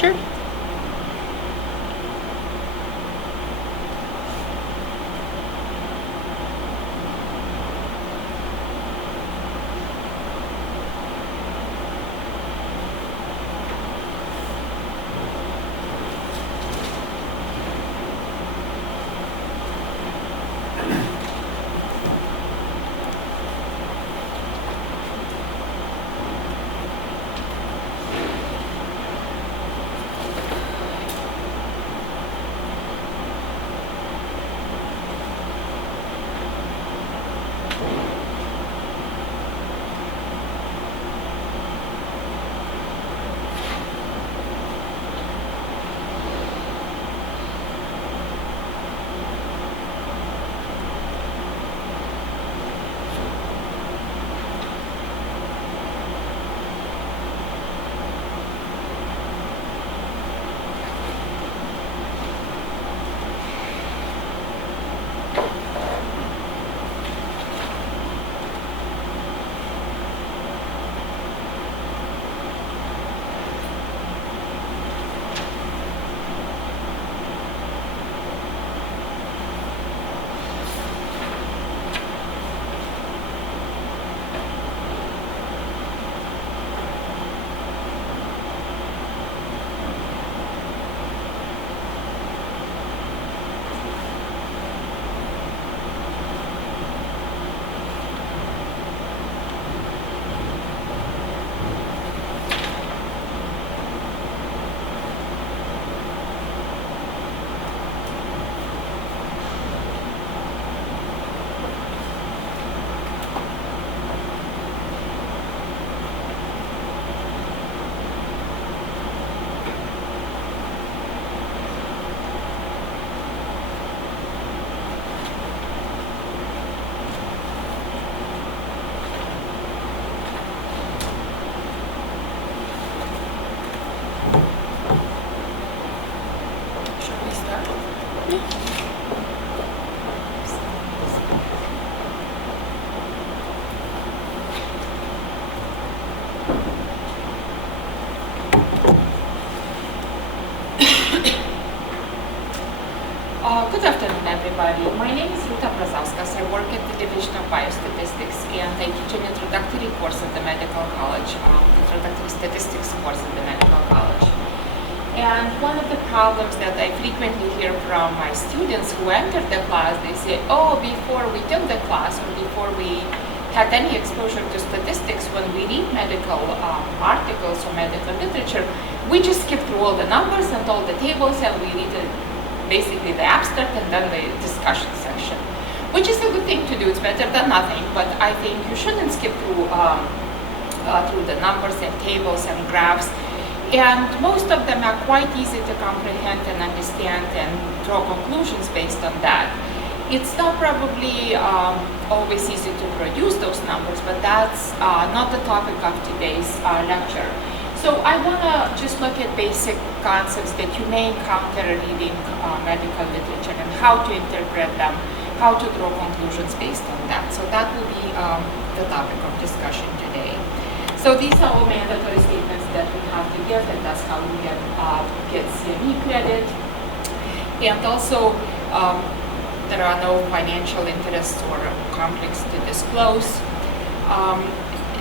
Sure. Good afternoon, everybody. My name is Ruta Brazauskas. I work at the Division of Biostatistics, and I teach an introductory course at the medical college, introductory statistics course at the medical college. And one of the problems that I frequently hear from my students who enter the class, they say, oh, before we took the class or before we had any exposure to statistics, when we read medical articles or medical literature, we just skip through all the numbers and all the tables, and we read basically the abstract and then the discussion section, which is a good thing to do. It's better than nothing, but I think you shouldn't skip through the numbers and tables and graphs. And most of them are quite easy to comprehend and understand and draw conclusions based on that. It's not probably always easy to produce those numbers, but that's not the topic of today's lecture. So I want to just look at basic concepts that you may encounter reading medical literature and how to interpret them, how to draw conclusions based on that. So that will be the topic of discussion today. So these are all mandatory statements that we have to give, and that's how we get CME credit. And also, there are no financial interests or conflicts to disclose.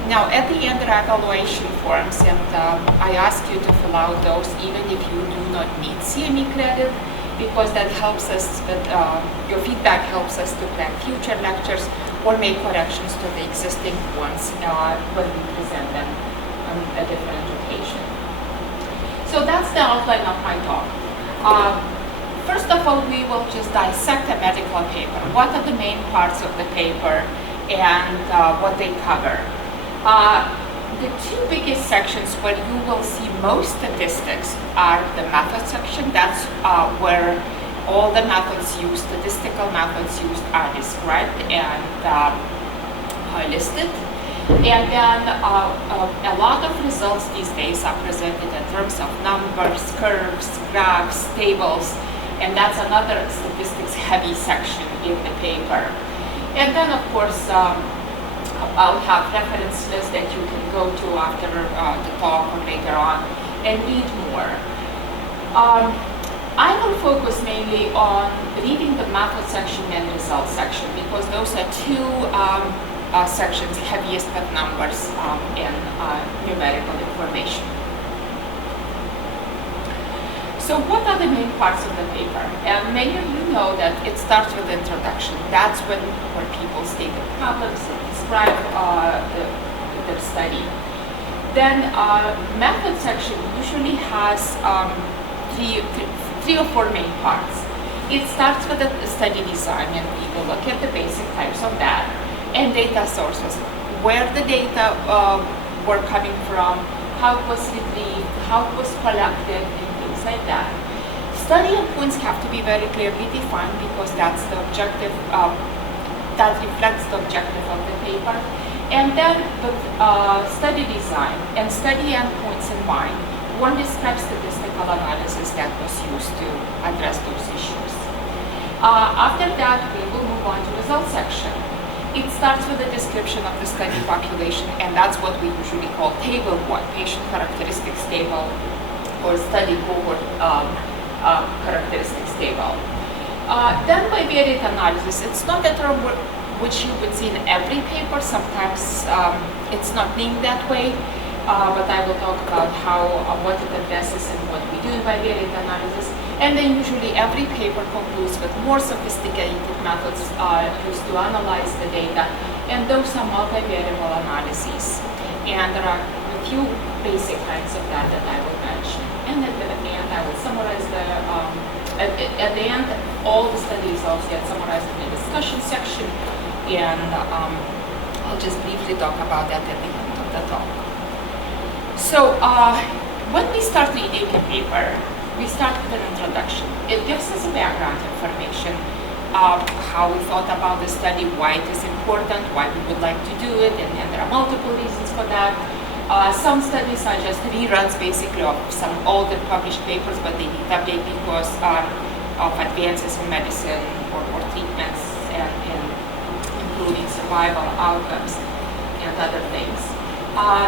Now, at the end, there are evaluation forms, and I ask you to fill out those even if you do not need CME credit, because that helps us, your feedback helps us to plan future lectures or make corrections to the existing ones when we present them on a different occasion. So that's the outline of my talk. First of all, we will just dissect a medical paper. What are the main parts of the paper and what they cover? The two biggest sections where you will see most statistics are the method section. That's where all the methods used, statistical methods used, are described and listed. And then a lot of results these days are presented in terms of numbers, curves, graphs, tables, and that's another statistics heavy section in the paper. And then, of course, I'll have reference lists that you can go to after the talk or later on and read more. Um, I will focus mainly on reading the method section and results section because those are two sections heaviest with numbers and numerical information. So what are the main parts of the paper? And many of you know that it starts with the introduction. That's where people state the problems and describe their study. Then method section usually has three or four main parts. It starts with the study design, and we will look at the basic types of that, and data sources, where the data were coming from, how it was retrieved, how it was collected, and things like that. Study endpoints have to be very clearly defined because that's the objective, that reflects the objective of the paper. And then with study design and study endpoints in mind, one describes statistical analysis that was used to address those issues. After that, we will move on to results section. It starts with a description of the study population, and that's what we usually call table 1, patient characteristics table, or study cohort characteristics table. Then bivariate analysis. It's not a term which you would see in every paper. Sometimes it's not named that way, but I will talk about what it addresses and what we do in bivariate analysis. And then usually every paper concludes with more sophisticated methods used to analyze the data, and those are multivariable analyses. And there are a few basic kinds of that I will mention. And at the end, I will summarize at the end, all the study results get summarized in the discussion section, and I'll just briefly talk about that at the end of the talk. So when we start reading a paper, we start with an introduction. It gives us a background information of how we thought about the study, why it is important, why we would like to do it, and there are multiple reasons for that. Some studies are just reruns basically of some older published papers, but they need update because of advances in medicine or treatments and improving survival outcomes and other things.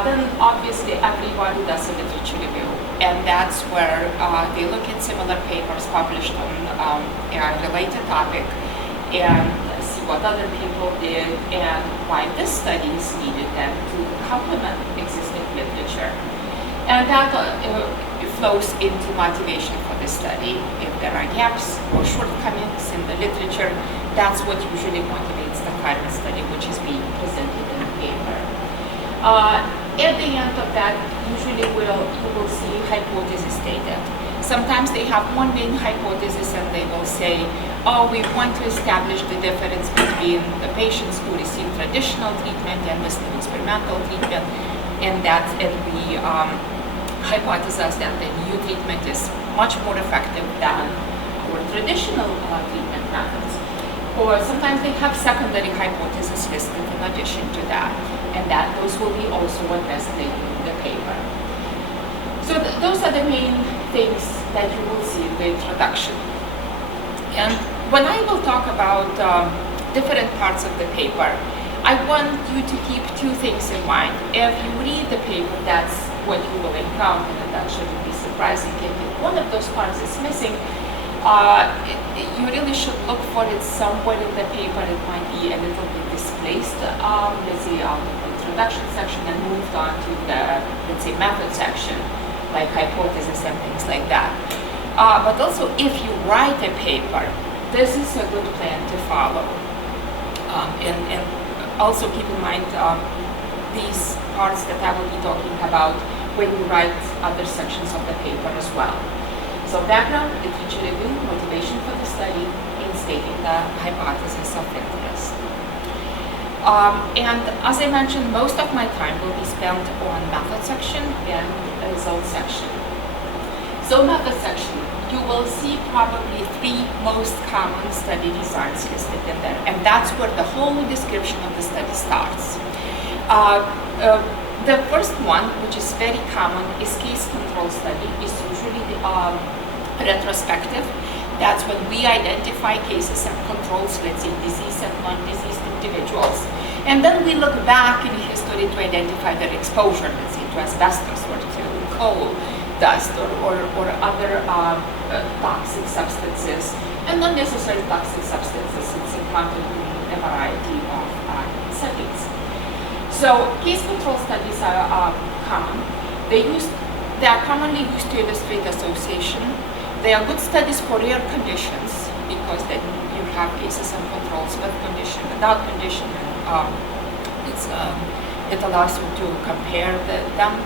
Then obviously everybody does a literature review, and that's where they look at similar papers published on a related topic and see what other people did and why this study is needed then to complement existing literature. And that flows into motivation for the study. If there are gaps or shortcomings in the literature, that's what usually motivates the current study which is being presented in the paper. At the end of that, usually you will see hypothesis stated. Sometimes they have one main hypothesis and they will say, oh, we want to establish the difference between the patients who receive traditional treatment and this new experimental treatment, and we hypothesize that the new treatment is much more effective than our traditional treatment methods. Or sometimes they have secondary hypotheses listed in addition to that, and those will be also addressed in the paper. So those are the main things that you will see in the introduction. And when I will talk about different parts of the paper, I want you to keep two things in mind. If you read the paper, that's what you will encounter, and that shouldn't be surprising. If one of those parts is missing, you really should look for it somewhere in the paper. It might be a little bit displaced, let's say out of the introduction section and moved on to the, let's say, method section, like hypothesis and things like that. But also, if you write a paper, this is a good plan to follow. And also keep in mind these parts that I will be talking about when you write other sections of the paper as well. So background, literature review, motivation for the study, and stating the hypothesis of interest. And as I mentioned, most of my time will be spent on method section and results section. So method section, you will see probably 3 most common study designs listed in there, and that's where the whole description of the study starts. The first one, which is very common, is case control study. Is usually the retrospective. That's when we identify cases and controls, let's say diseased and non-diseased individuals. And then we look back in history to identify their exposure, let's say to asbestos or to coal, dust or other toxic substances, and not necessarily toxic substances. It's encountered in a variety of settings. So case control studies are common. They are commonly used to illustrate association. They are good studies for rare conditions because then you have cases and controls with condition, without condition, and it allows you to compare them.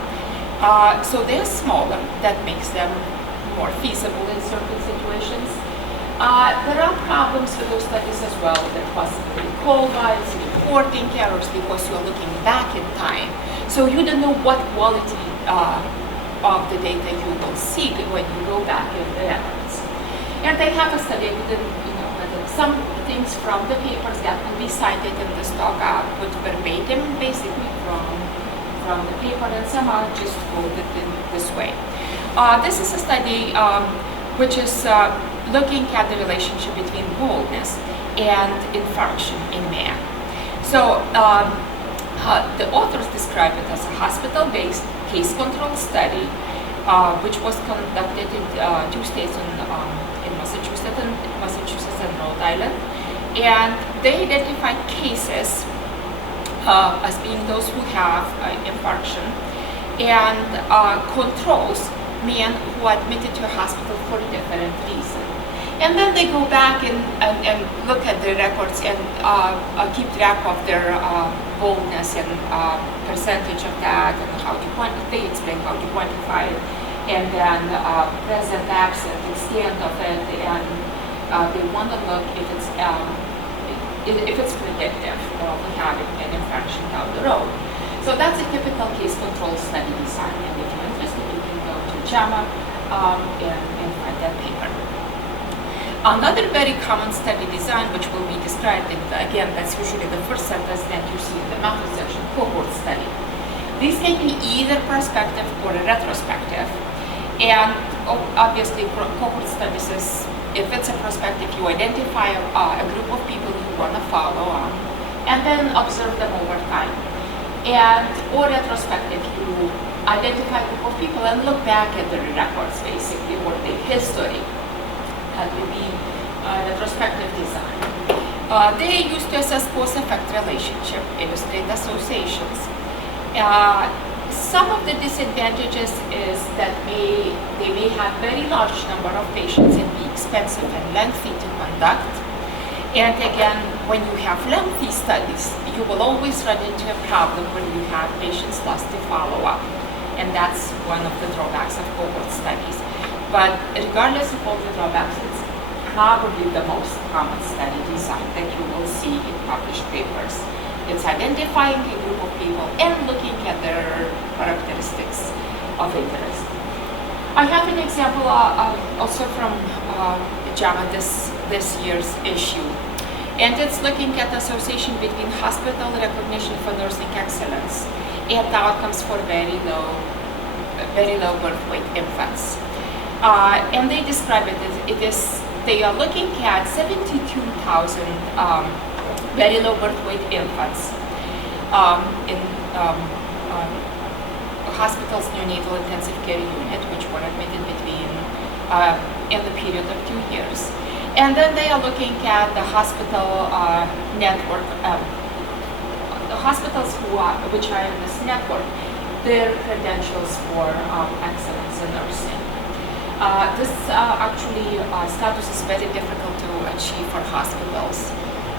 So they're smaller. That makes them more feasible in certain situations. There are problems with those studies as well. There are possibly call-outs, reporting errors because you're looking back in time. So you don't know what quality of the data you will see when you go back in the records. And they have a study that some things from the papers that will be cited in the stock are put verbatim, basically from the paper, and some are just quoted in this way. This is a study which is looking at the relationship between baldness and infarction in men. So the authors describe it as a hospital-based case control study, which was conducted in 2 states in Massachusetts and Rhode Island, and they identified cases as being those who have infarction, and controls men who are admitted to a hospital for a different reason. And then they go back and look at the records and keep track of their boldness and percentage of that, and how to they explain how to quantify it, and then present, absent, extent of it, and they want to look if it's predictive of having an infection down the road. So that's a typical case control study design, and if you're interested, you can go to JAMA and find that paper. Another very common study design, which will be described, and again, that's usually the first sentence that you see in the method section, cohort study. These can be either prospective or retrospective, and obviously cohort studies is, if it's a prospective, you identify a group of people you want to follow on, and then observe them over time. And or retrospective, you identify a group of people and look back at their records, basically, or the history. That would be retrospective design. They are used to assess cause-effect relationship, illustrate associations. Some of the disadvantages is that they may have very large number of patients and be expensive and lengthy to conduct. And again, when you have lengthy studies, you will always run into a problem when you have patients lost to follow up. And that's one of the drawbacks of cohort studies. But regardless of all the drawbacks, it's probably the most common study design that you will see in published papers. It's identifying a group of people and looking at their characteristics of interest. I have an example also from JAMA this year's issue, and it's looking at the association between hospital recognition for nursing excellence and outcomes for very low birth weight infants. And they describe it as they are looking at 72,000 very low birth weight infants in hospital's neonatal intensive care unit, which were admitted in the period of 2 years. And then they are looking at the hospital network, the hospitals which are in this network, their credentials for excellence in nursing. This status is very difficult to achieve for hospitals,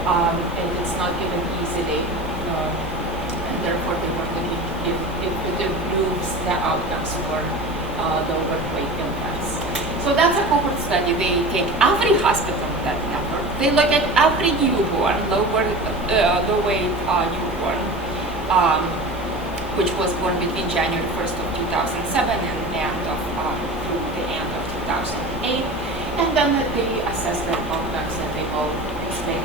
and it's not given easily, and therefore they were looking if it improves the outcomes for low birth weight infants. So that's a cohort study. They take every hospital in that network. They look at every newborn, low weight newborn, which was born between January 1st of 2007 and through the end of 2008. And then they assess their outcomes, and they will explain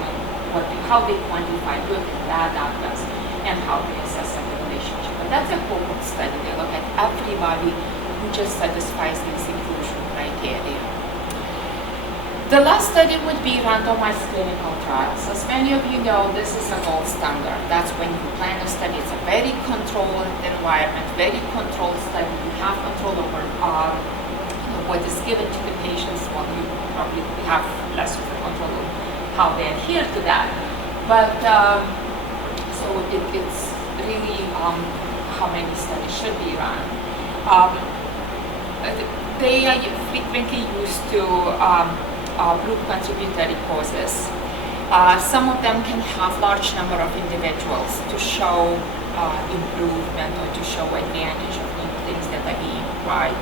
how they quantify good and bad outcomes and how they assess the relationship. But that's a cohort study. They look at everybody who just satisfies these inclusion criteria. The last study would be randomized clinical trials. As many of you know, this is a gold standard. That's when you plan a study. It's a very controlled environment, very controlled study. You have control over what is given to the patients. Well, you probably have less of a control of how they adhere to that. But so it's really how many studies should be run. They are frequently used to group contributory causes. Some of them can have large number of individuals to show improvement or to show advantage of new things that are being tried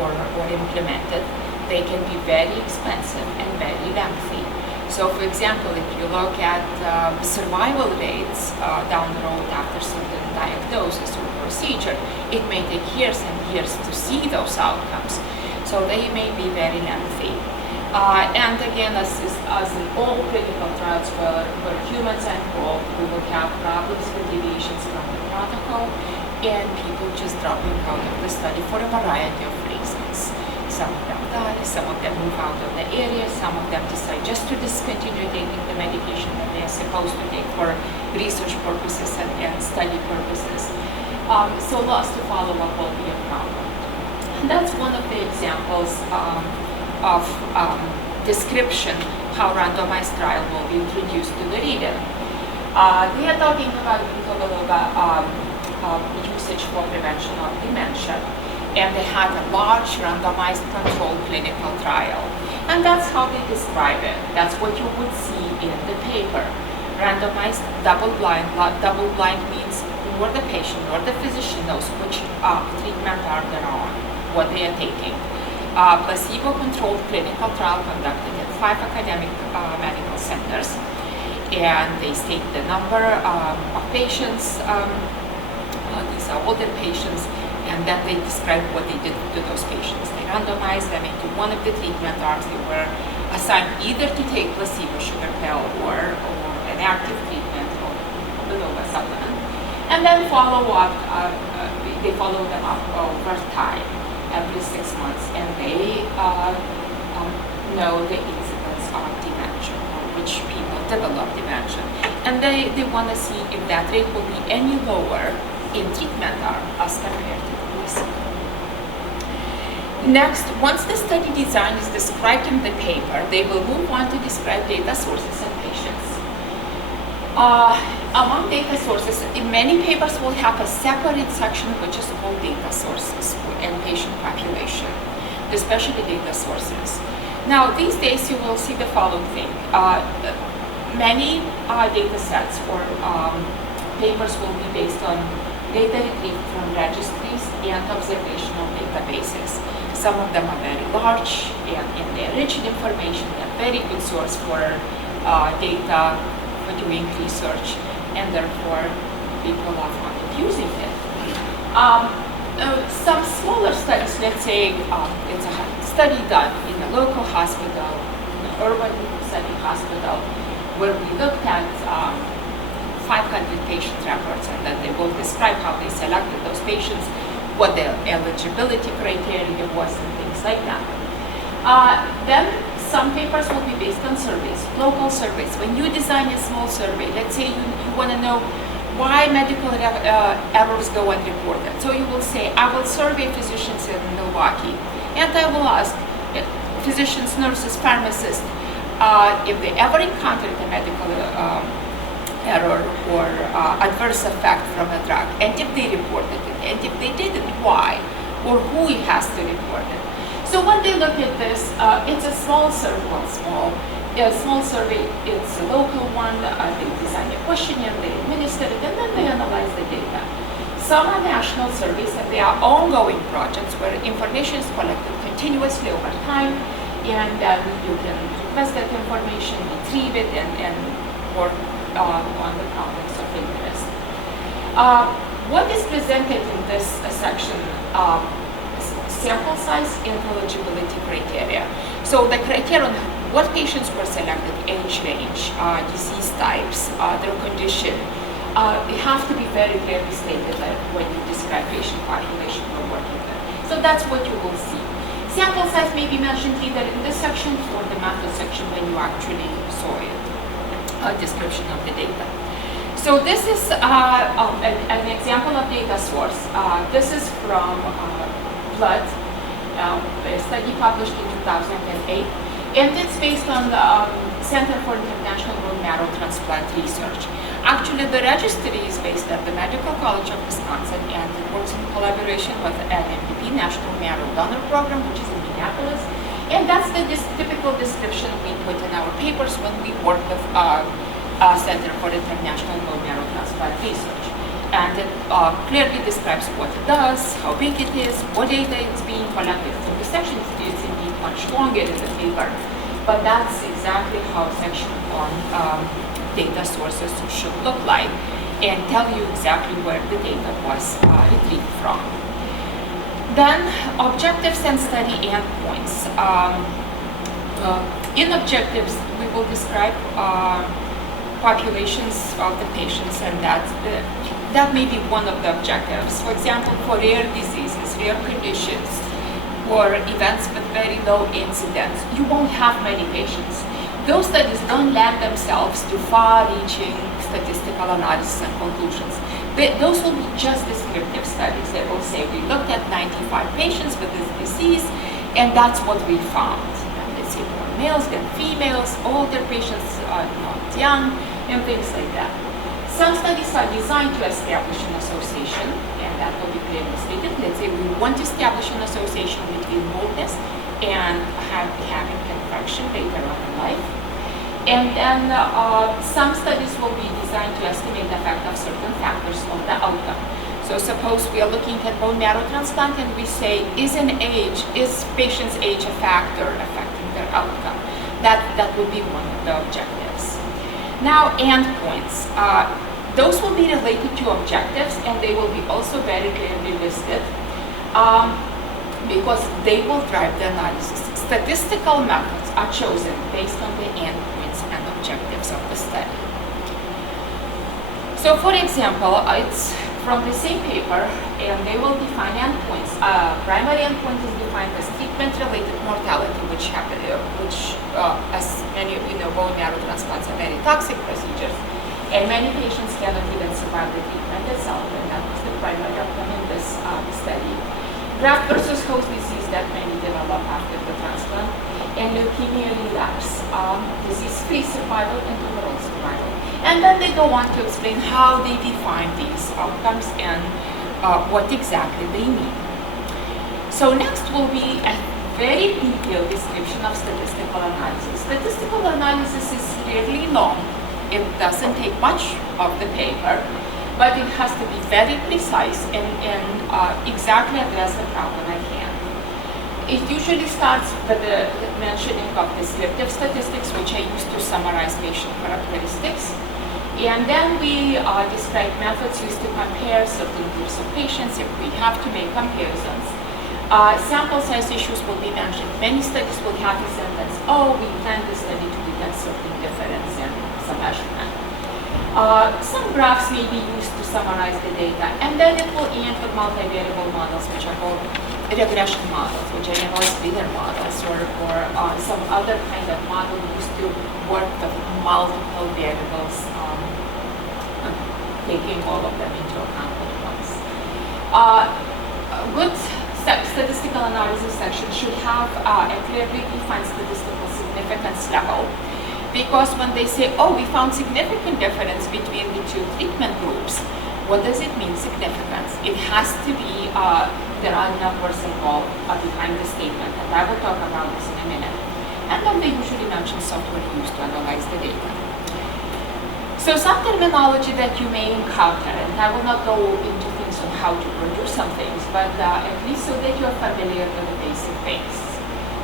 or implemented. They can be very expensive and very lengthy. So for example, if you look at survival rates down the road after certain diagnosis or procedure, it may take years and years to see those outcomes. So they may be very lengthy. And again, as in all clinical trials where humans are involved, we will have problems with deviations from the protocol and people just dropping out of the study for a variety of reasons. Some of them die, some of them move out of the area, some of them decide just to discontinue taking the medication that they are supposed to take for research purposes and study purposes. So loss to follow-up will be a problem. And that's one of the examples of description how randomized trial will be introduced to the reader. They are talking about usage for prevention of dementia, and they had a large randomized controlled clinical trial. And that's how they describe it. That's what you would see in the paper. Randomized, double-blind. Double-blind means nor the patient nor the physician knows which treatment are they on, what they are taking. Placebo-controlled clinical trial conducted at 5 academic medical centers, and they state the number of patients. These are older patients, and then they describe what they did to those patients. They randomized them into one of the treatment arms. They were assigned either to take placebo sugar pill or an active treatment or a supplement, and then follow up. They follow them up over time, every 6 months, and they know the incidence of dementia, or which people develop dementia. And they want to see if that rate will be any lower in treatment arm as compared to the placebo. Next, once the study design is described in the paper, they will move on to describe data sources and patients. Among data sources, in many papers will have a separate section which is called data sources and patient population, especially data sources. Now, these days you will see the following thing. Many data sets or papers will be based on data retrieved from registries and observational databases. Some of them are very large and they're rich in information, a very good source for data for doing research, and therefore people are fond of using it. Some smaller studies, let's say it's a study done in a local hospital, an urban setting hospital, where we looked at 500 patient records, and then they will describe how they selected those patients, what their eligibility criteria was, and things like that. Then some papers will be based on surveys, local surveys. When you design a small survey, let's say you want to know why medical errors go unreported. So you will say, I will survey physicians in Milwaukee, and I will ask physicians, nurses, pharmacists, if they ever encountered a medical error or adverse effect from a drug, and if they reported it, and if they didn't, why, or who has to report it. So when they look at this, it's a small survey, small survey, it's a local one. They design a questionnaire, they administer it, and then they analyze the data. Some are national surveys, and they are ongoing projects where information is collected continuously over time, and then you can request that information, retrieve it, and work on the topics of interest. What is presented in this section? Sample size and eligibility criteria. So the criteria on what patients were selected, age range, disease types, their condition, they have to be very clearly stated when you describe patient population we're working with. So that's what you will see. Sample size may be mentioned either in this section or the method section when you actually saw it, a description of the data. So this is an example of data source. This is from blood, a study published in 2008, and it's based on the Center for International Bone Marrow Transplant Research. Actually, the registry is based at the Medical College of Wisconsin, and it works in collaboration with NMDP, National Marrow Donor Program, which is in Minneapolis. And that's the typical description we put in our papers when we work with Center for International Bone Marrow Transplant Research. And it clearly describes what it does, how big it is, what data is being collected. So the section is indeed much longer in the paper, but that's exactly how section on data sources should look like and tell you exactly where the data was retrieved from. Then objectives and study endpoints. In objectives, we will describe populations of the patients, and that may be one of the objectives. For example, for rare diseases, rare conditions, or events with very low incidence, you won't have many patients. Those studies don't lend themselves to far-reaching statistical analysis and conclusions. Those will be just descriptive studies. They will say, we looked at 95 patients with this disease, and that's what we found. And let's say more males than females, older patients are not young, and things like that. Some studies are designed to establish an association, and that will be clearly stated. Let's say we want to establish an association between baldness and having infection later on in life. And then some studies will be designed to estimate the effect of certain factors on the outcome. So suppose we are looking at bone marrow transplant and we say, is patient's age a factor affecting their outcome? That will be one of the objectives. Now, endpoints. Those will be related to objectives, and they will be also very clearly listed because they will drive the analysis. Statistical methods are chosen based on the endpoints and objectives of the study. So for example, it's from the same paper, and they will define endpoints. Primary endpoint is defined as treatment-related mortality, which as many of you know, bone marrow transplants are very toxic procedures, and many patients cannot even survive the treatment itself, and that was the primary outcome in this study. Graft versus host disease that many develop after the transplant, and leukemia relapse, disease-free survival, and overall survival. And then they go on to explain how they define these outcomes and what exactly they mean. So next will be a very detailed description of statistical analysis. Statistical analysis is really long. It doesn't take much of the paper, but it has to be very precise and exactly address the problem at hand. It usually starts with the mentioning of descriptive statistics, which I use to summarize patient characteristics. And then we describe methods used to compare certain groups of patients if we have to make comparisons. Sample size issues will be mentioned. Many studies will have the sentence, oh, we planned the study to detect certain difference in some measurement. Some graphs may be used to summarize the data, and then it will end with multivariable models, which are called regression models, which are inverse leader models, or some other kind of model used to work with multiple variables, taking all of them into account at once. A good statistical analysis section should have a clearly defined statistical significance level, because when they say, oh, we found significant difference between the two treatment groups, what does it mean, significance? It has to be, there are numbers involved behind the statement, and I will talk about this in a minute. And then they usually mention software used to analyze the data. So some terminology that you may encounter, and I will not go into things on how to produce some things, but at least so that you are familiar with the basic things.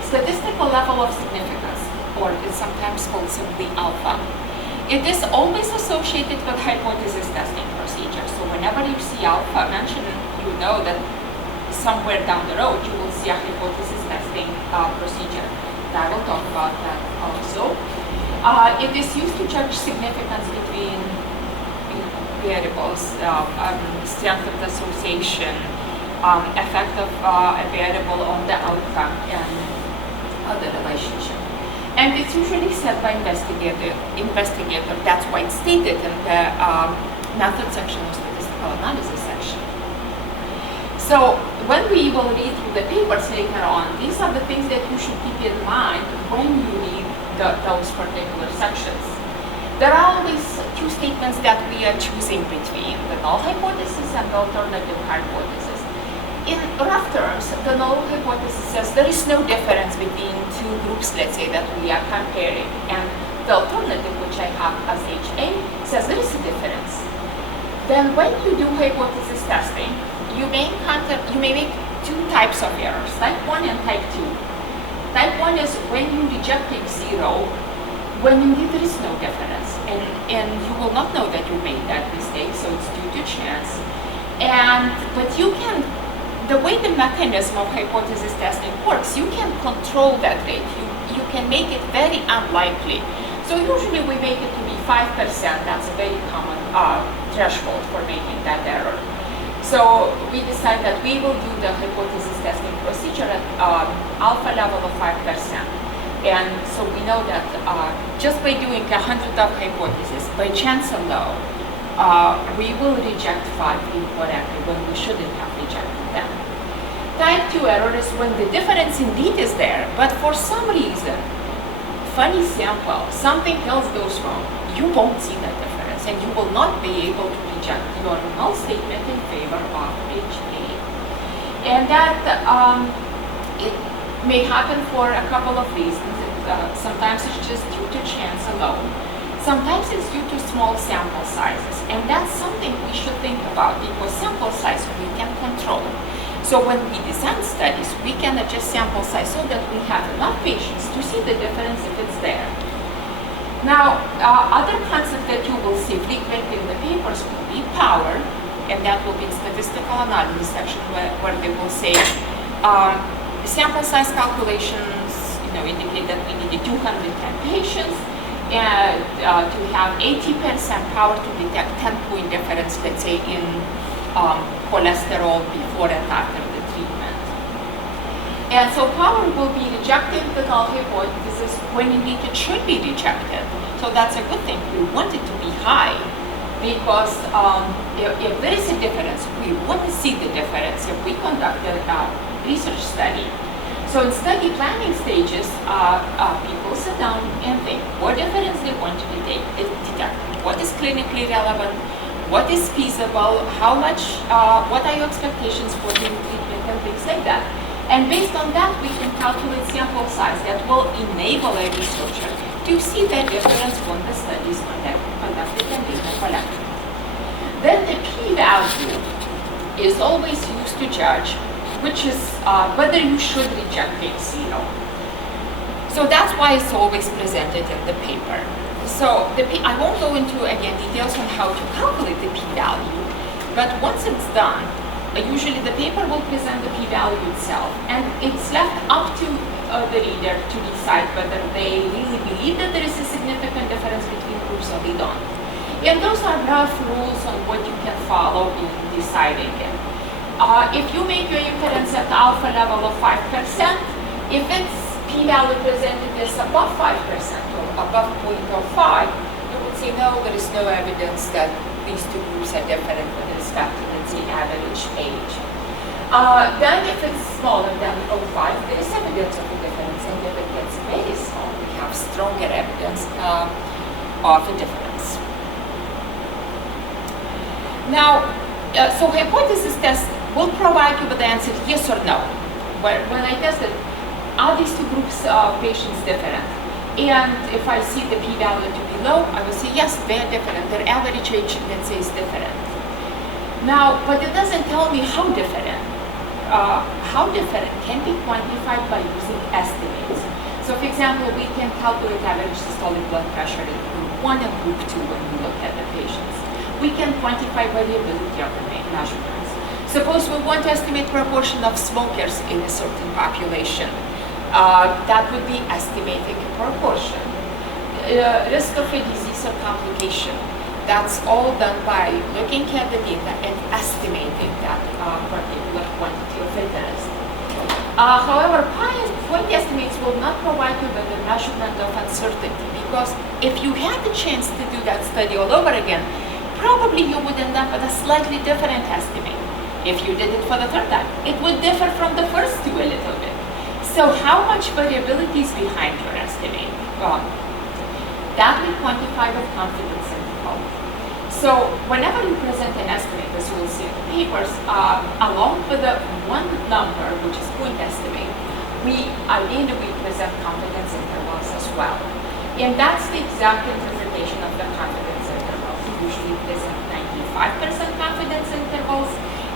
Statistical level of significance, or it's sometimes called simply alpha. It is always associated with hypothesis testing procedure. So whenever you see alpha mentioned, you know that somewhere down the road you will see a hypothesis testing procedure. And I will talk about that also. It is used to judge significance between variables, strength of the association, effect of a variable on the outcome, and other relationship. And it's usually set by investigator. That's why it's stated in the method section of statistical analysis section. So when we will read through the papers later on, these are the things that you should keep in mind when you read those particular sections. There are always two statements that we are choosing between, the null hypothesis and the alternative hypothesis. In rough terms, the null hypothesis says there is no difference between two groups, let's say, that we are comparing. And the alternative, which I have as HA, says there is a difference. Then when you do hypothesis testing, you may make two types of errors, type 1 and type 2. Type 1 is when you rejecting 0, when indeed there is no difference. And you will not know that you made that mistake, so it's due to chance. But you can, the way the mechanism of hypothesis testing works, you can control that rate. You can make it very unlikely. So usually we make it to be 5%. That's a very common threshold for making that error. So we decide that we will do the hypothesis testing procedure at alpha level of 5%. And so we know that just by doing 100 of hypotheses, by chance alone, we will reject 5 incorrectly when we shouldn't have rejected them. Type 2 error is when the difference indeed is there, but for some reason, funny sample, something else goes wrong, you won't see that difference, and you will not be able to reject your null statement in favor of HA. And that it may happen for a couple of reasons. Sometimes it's just due to chance alone. Sometimes it's due to small sample sizes, and that's something we should think about because sample size we can control. So when we design studies, we can adjust sample size so that we have enough patients to see the difference if it's there. Now, other concept that you will see frequently in the papers will be power, and that will be in statistical analysis section where they will say sample size calculations indicate that we needed 210 patients and to have 80% power to detect 10-point difference, let's say, in cholesterol before and after the treatment. And so power will be rejecting the null hypothesis when indeed it should be rejected. So that's a good thing. We want it to be high because if there is a difference, we want to see the difference if we conducted a research study. So in study planning stages, people sit down and think what difference they want to detect, what is clinically relevant, what is feasible, how much, what are your expectations for the treatment and things like that. And based on that, we can calculate sample size that will enable a researcher to see the difference when the study is conducted and data collected. Then the p-value is always used to judge which is whether you should reject HCO. So that's why it's always presented in the paper. So I won't go into, again, details on how to calculate the p-value, but once it's done, usually the paper will present the p-value itself, and it's left up to the reader to decide whether they really believe that there is a significant difference between groups or they don't. And those are rough rules on what you can follow in deciding it. If you make your inference at alpha level of 5%, if its p-value presented is above 5% or above 0.05, you would say, no, there is no evidence that these two groups are different with respect to, let's say, average age. Then if it's smaller than 0.05, there is evidence of a difference, and if it gets very small, we have stronger evidence of a difference. Now, so hypothesis tests will provide you with the answer yes or no. When I tested, are these two groups of patients different? And if I see the p-value to be low, I will say yes, they are different. Their average age, let's say, is different. Now, but it doesn't tell me how different. How different can be quantified by using estimates. So, for example, we can calculate average systolic blood pressure in group 1 and group 2 when we look at the patients. We can quantify variability of the measurements. Suppose we want to estimate proportion of smokers in a certain population. That would be estimating a proportion. Risk of a disease or complication. That's all done by looking at the data and estimating that particular quantity of interest. However, point estimates will not provide you with a measurement of uncertainty, because if you had the chance to do that study all over again, probably you would end up with a slightly different estimate. If you did it for the third time, it would differ from the first two a little bit. So how much variability is behind your estimate? Well, that we quantify with confidence interval. So whenever you present an estimate, as you will see in the papers, along with the one number, which is point estimate, we present confidence intervals as well. And that's the exact interpretation of the confidence interval. We usually present 95% confidence intervals,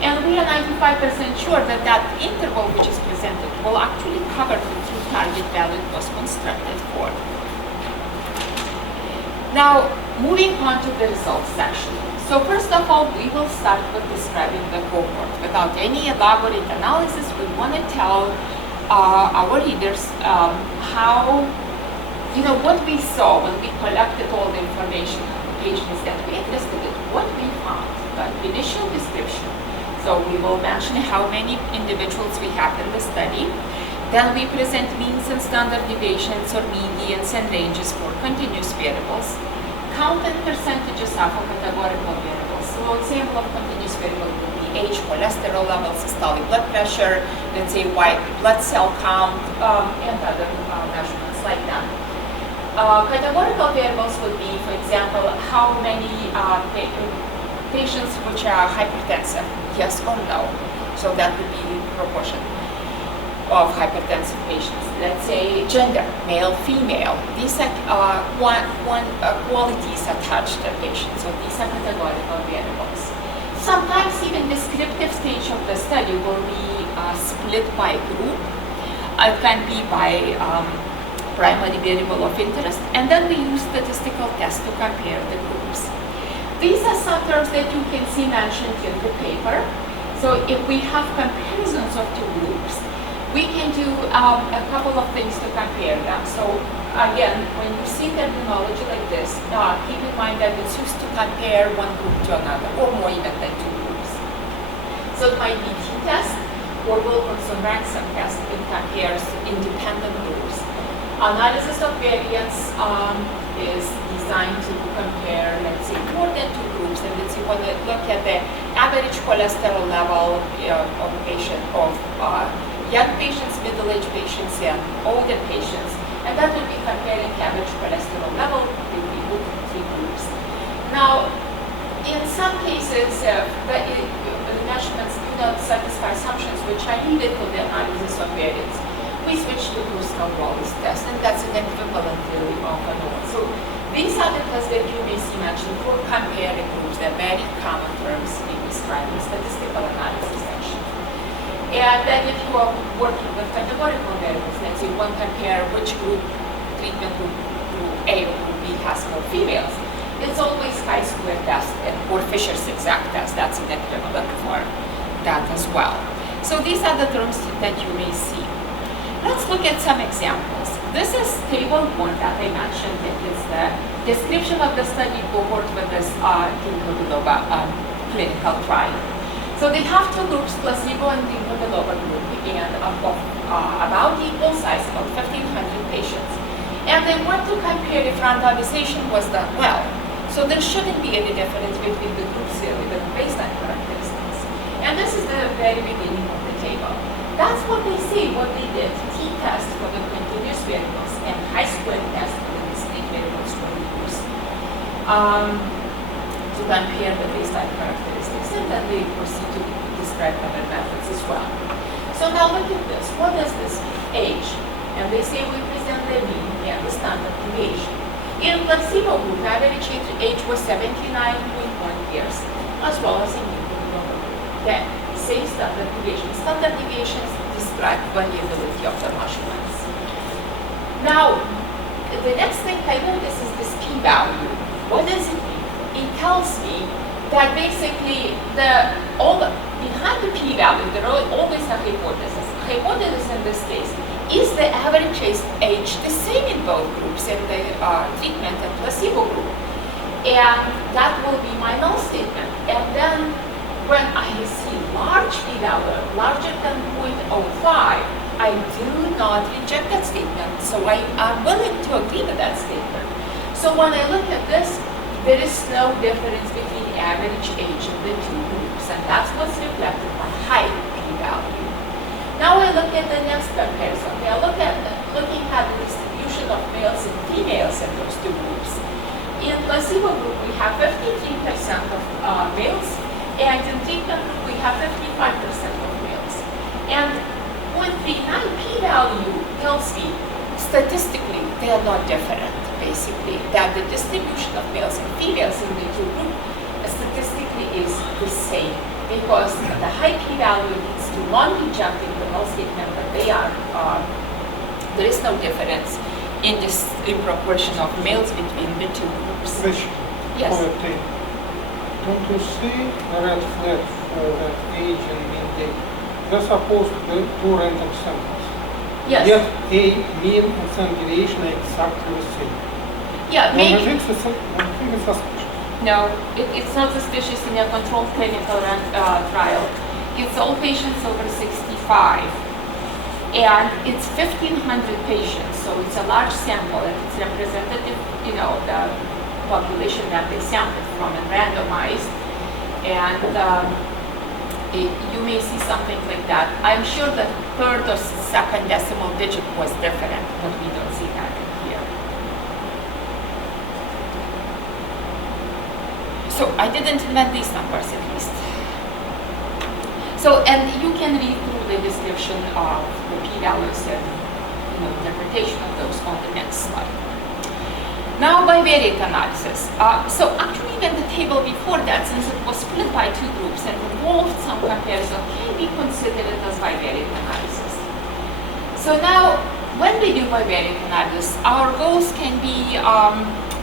and we are 95% sure that that interval which is presented will actually cover the true target value it was constructed for. Now, moving on to the results section. So first of all, we will start with describing the cohort. Without any elaborate analysis, we want to tell our readers how, what we saw when we collected all the information on the patients that we investigated, what we found, the initial description. So we will mention how many individuals we have in the study. Then we present means and standard deviations or medians and ranges for continuous variables. Count and percentages of categorical variables. So example of continuous variable would be age, cholesterol levels, systolic blood pressure, let's say white blood cell count, and other measurements like that. Categorical variables would be, for example, how many patients which are hypertensive, yes or no. So that would be proportion of hypertensive patients. Let's say gender, male, female. These are qualities attached to patients. So these are categorical variables. Sometimes even descriptive stage of the study will be split by group. It can be by primary variable of interest, and then we use statistical tests to compare the groups. These are some terms that you can see mentioned in the paper. So if we have comparisons of two groups, we can do a couple of things to compare them. So again, when you see terminology like this, keep in mind that it's used to compare one group to another, or more even than two groups. So it might be t-test, or Wilkinson-Ransom test. It compares independent groups. Analysis of variance is designed to compare, let's say, more than two groups. And let's say when we look at the average cholesterol level of a patient, of young patients, middle-aged patients, and older patients, and that will be comparing average cholesterol level between three groups. Now, in some cases, the measurements do not satisfy assumptions which are needed for the analysis of variance. We switch to Brzauskas test, and that's an equivalent really of a norm. So these are the tests that you may see mentioned for comparing groups. They're very common terms in describing statistical analysis section. And then if you are working with categorical variables, let's say one compare which group, treatment group A or group B has more females, it's always chi-square test or Fisher's exact test. That's an equivalent for that as well. So these are the terms that you may see. Let's look at some examples. This is table 1 that I mentioned. It is the description of the study cohort with this clinical trial. So they have two groups, placebo and ginkgo biloba group, and about equal size, about 1,500 patients. And they want to compare if randomization was done well. So there shouldn't be any difference between the groups here with the baseline characteristics. And this is the very beginning of the table. That's what they say, what they did. T-test for the continuous variables and chi-square test for the discrete variables for the groups to compare the baseline characteristics. And then they proceed to describe other methods as well. So now look at this. What does this mean? Age. And they say we present the mean and the standard deviation. In placebo group, average age was 79.1 years, as well as in ginkgo biloba group. Then, same standard deviation. Standard deviations describe variability of the measurements. Now, the next thing I notice is this p-value. What does it mean? It tells me that basically behind the p-value, there are always a hypothesis. Hypothesis in this case is the average age the same in both groups, in the treatment and placebo group. And that will be my null statement. And then when I see large p-value, larger than 0.05, I do cannot reject that statement. So I'm willing to agree with that statement. So when I look at this, there is no difference between the average age of the two groups, and that's what's reflected by high p-value. Now I look at the next comparison. Okay, looking at the distribution of males and females in those two groups. In placebo group, we have 53% of males, and in treatment group, we have 55% of males. And with the 9 p-value tells me, statistically, they are not different, basically, that the distribution of males and females in the two groups statistically is the same, because the high p-value leads to non-rejecting the null statement that they are, there is no difference in proportion of males between the two groups. Question. Yes. Don't you see a red flag for that age and mean date? They're supposed to be two random samples. Yes. Yet a mean and standard deviation are exactly the same. Yeah, One maybe. thinks it's suspicious. No, it's not suspicious in a controlled clinical trial. It's all patients over 65. And it's 1,500 patients, so it's a large sample, and it's representative, the population that they sampled from and randomized. And you may see something like that. I'm sure the third or second decimal digit was different, but we don't see that here. So I didn't invent these numbers, at least. So, and you can read through the description of the p-values and interpretation of those on the next slide. Now, bivariate analysis. So actually, even the table before that, since it was split by two groups and involved some comparison, can be considered as bivariate analysis. So now, when we do bivariate analysis, our goals can be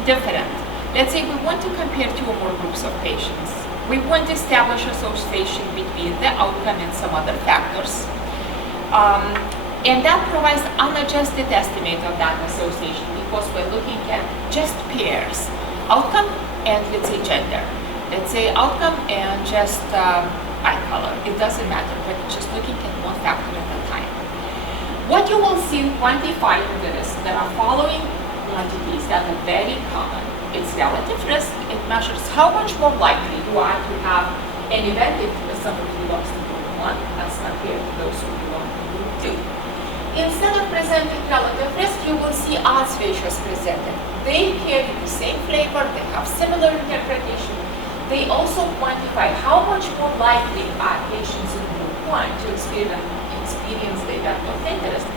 different. Let's say we want to compare two or more groups of patients. We want to establish association between the outcome and some other factors. And that provides unadjusted estimate of that association because we're looking at just pairs, outcome and let's say gender. Let's say outcome and just eye color. It doesn't matter, but just looking at one factor at a time. What you will see in quantifying this, there are following quantities that are very common. It's relative risk. It measures how much more likely you are to have an event if somebody belongs to group 1 as compared to those who belong to group 2. Instead of presenting relative risk, you will see odds ratios presented. They carry the same flavor, they have similar interpretation. They also quantify how much more likely are patients in group 1 to experience the event of interest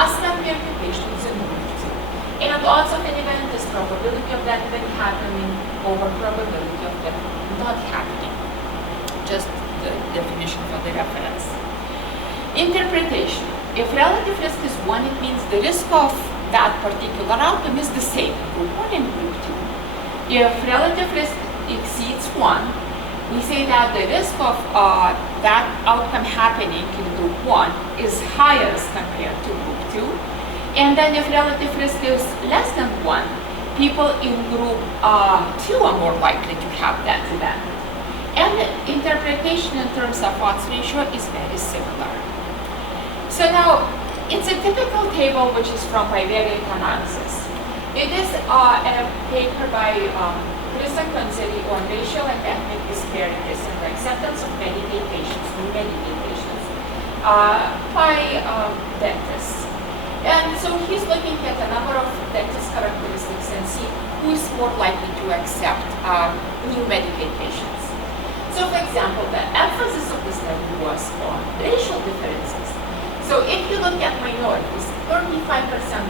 as compared to patients in group 2. And odds of an event is probability of that event happening over probability of it not happening. Just the definition for the reference. Interpretation. If relative risk is 1, it means the risk of that particular outcome is the same in group 1 and group 2. If relative risk exceeds 1, we say that the risk of that outcome happening in group 1 is higher as compared to group 2. And then if relative risk is less than 1, people in group 2 are more likely to have that event. And the interpretation in terms of odds ratio is very similar. So now, it's a typical table which is from bivariate analysis. It is a paper by Chris and Consili on racial and ethnic disparities in the acceptance of Medicaid patients, new Medicaid patients, by dentists. And so he's looking at a number of dentist characteristics and see who is more likely to accept new Medicaid patients. So for example, the emphasis of the study was on racial differences. So if you look at minorities, 35%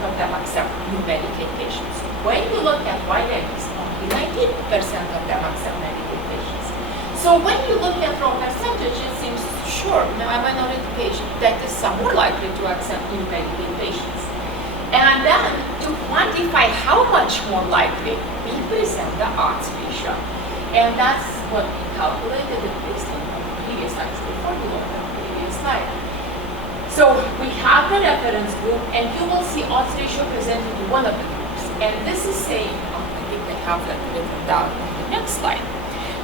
of them accept new Medicaid patients. When you look at white dentists, only 19% of them accept Medicaid patients. So when you look at raw percentage, it seems, sure, now a minority patient dentists are more likely to accept new Medicaid patients. And then to quantify how much more likely, we present the odds ratio. And that's what we calculated based on the previous slides before we looked at the previous slide. So we have the reference group, and you will see odds ratio presented in one of the groups. And this is saying, I think I have that written down on the next slide.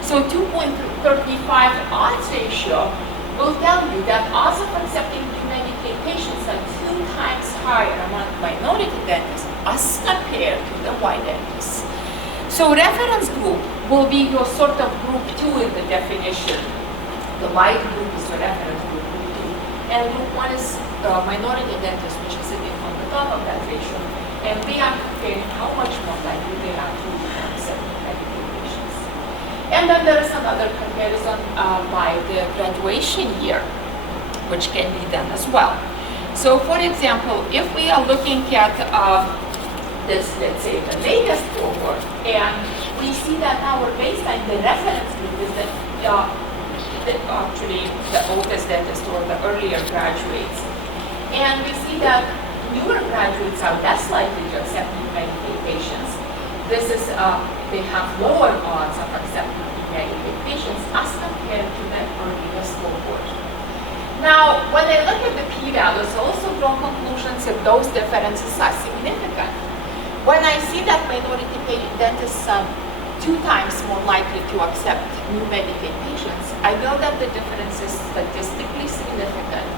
So 2.35 odds ratio will tell you that odds of accepting new Medicaid patients are 2 times higher among minority dentists as compared to the white dentists. So reference group will be your sort of group 2 in the definition. The white group is your reference group, group 2. And group 1 is minority dentists, which is sitting on the top of that ratio. And we are comparing how much more likely they are to accept medical patients. And then there is another comparison by the graduation year, which can be done as well. So for example, if we are looking at this, let's say, the latest cohort, and we see that our baseline, the reference group is actually the oldest dentist or the earlier graduates. And we see that newer graduates are less likely to accept new Medicaid patients. This is, they have lower odds of accepting new Medicaid patients as compared to the earliest cohort. Now, when I look at the p-values, I also draw conclusions if those differences are significant. When I see that minority dentists are 2 times more likely to accept new Medicaid patients, I know that the difference is statistically significant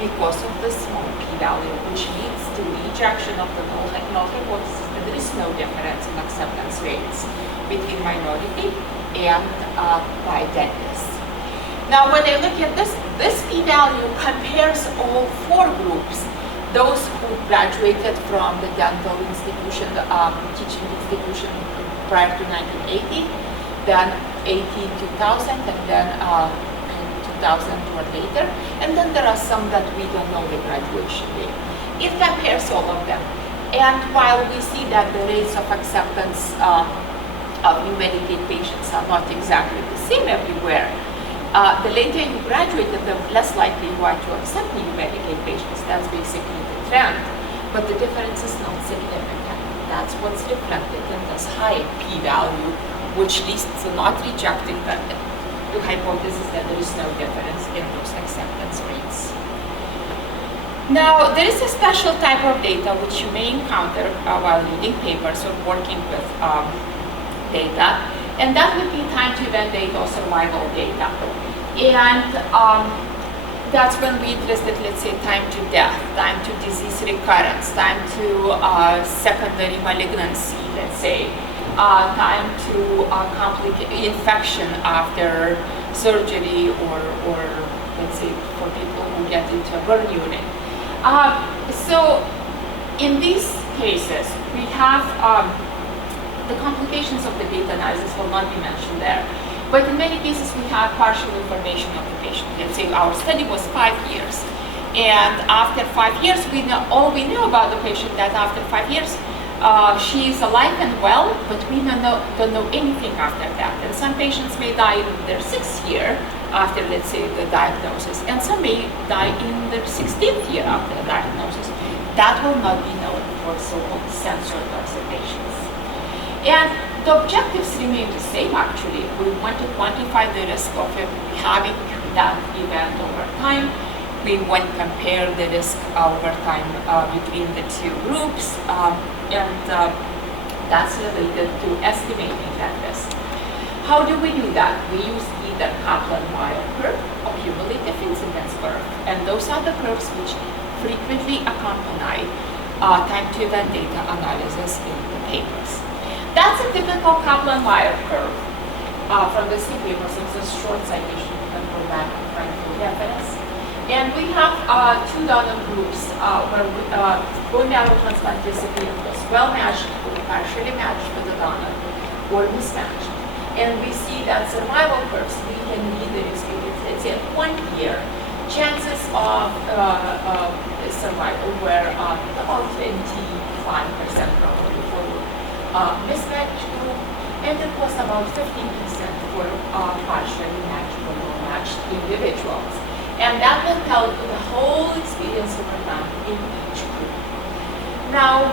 because of the small p-value, which leads to rejection of the null hypothesis that there is no difference in acceptance rates between minority and white dentists. Now, when I look at this p-value compares all 4 groups. Those who graduated from the dental institution, teaching institution prior to 1980, then 2000, and then 2000 or later. And then there are some that we don't know the graduation date. It compares all of them. And while we see that the rates of acceptance of new Medicaid patients are not exactly the same everywhere, the later you graduated, the less likely you are to accept new Medicaid patients. That's basically the trend. But the difference is not significant. That's what's reflected in this high p-value, which leads to not rejecting the hypothesis that there is no difference in those acceptance rates. Now, there is a special type of data which you may encounter while reading papers or working with data, and that would be time to event data or survival data. And that's when we listed, let's say, time to death, time to disease recurrence, time to secondary malignancy, let's say, time to infection after surgery, or let's say for people who get into a burn unit. So in these cases, we have the complications of the data analysis will not be mentioned there. But in many cases, we have partial information of the patient. Let's say our study was 5 years. And after 5 years, all we know about the patient that after 5 years, she is alive and well, but we don't know anything after that. And some patients may die in their 6th year after, let's say, the diagnosis. And some may die in their 16th year after the diagnosis. That will not be known for so-called censored observations. And the objectives remain the same, actually. We want to quantify the risk of having that event over time. We want to compare the risk over time between the 2 groups, and that's related to estimating that risk. How do we do that? We use either Kaplan-Meier curve or cumulative incidence curve, and those are the curves which frequently accompany time to event data analysis in the papers. That's a typical Kaplan-Meier curve from the C papers. It's a short citation. You can go back and find the reference. And we have 2 donor groups where bone marrow transplant recipient was well-matched, partially matched with the donor, or mismatched. And we see that survival curves, we can read the experience. Let's say at 1 year, chances of survival were about 25% probably for mismatched group, and it was about 15% for partially matched or well-matched individuals. And that will tell you the whole experience over time in each group. Now,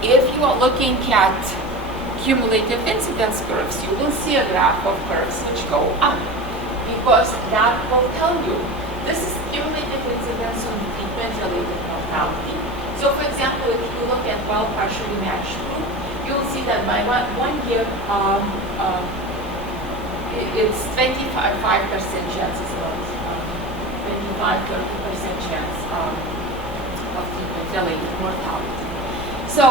if you are looking at cumulative incidence curves, you will see a graph of curves which go up, because that will tell you this is cumulative incidence on treatment-related mortality. So, for example, if you look at partially matched group, you will see that by 1 year, it's 25% chances of 25-30% chance of treatment-related mortality. So